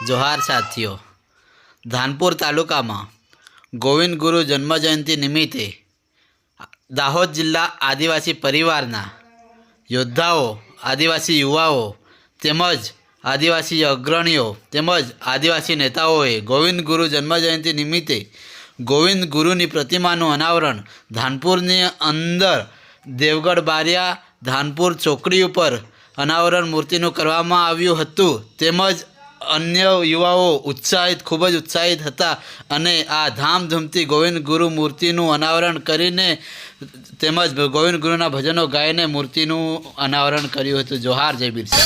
जोहार साथियों। धानपुर तालुका में गोविंद गुरु जन्मजयंती निमित्ते दाहोद जिल्ला आदिवासी परिवारना योद्धाओं, आदिवासी युवाओं તેમજ आदिवासी अग्रणीओ તેમજ आदिवासी नेताओए गोविंद गुरु जन्मजयंती निमित्ते गोविंद गुरुनी प्रतिमाનું अनावरण धानपुरनी अंदर देवगढ़ बारिया धानपुर चौकड़ी पर अनावरण मूर्तिનું કરવામાં આવ્યું હતું। તેમજ अन्य युवाओं उत्साहित खूब ज उत्साहित था अने आ धामधूमथी गोविंद गुरु मूर्तिનું अनावरण करीने તેમજ गोविंद गुरुना भजनों गायने मूर्तिનું अनावरण कर्युं हतुं। जोहार जय बिरसा।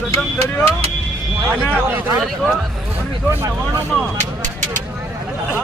જન્મ ધર્યો અને 1899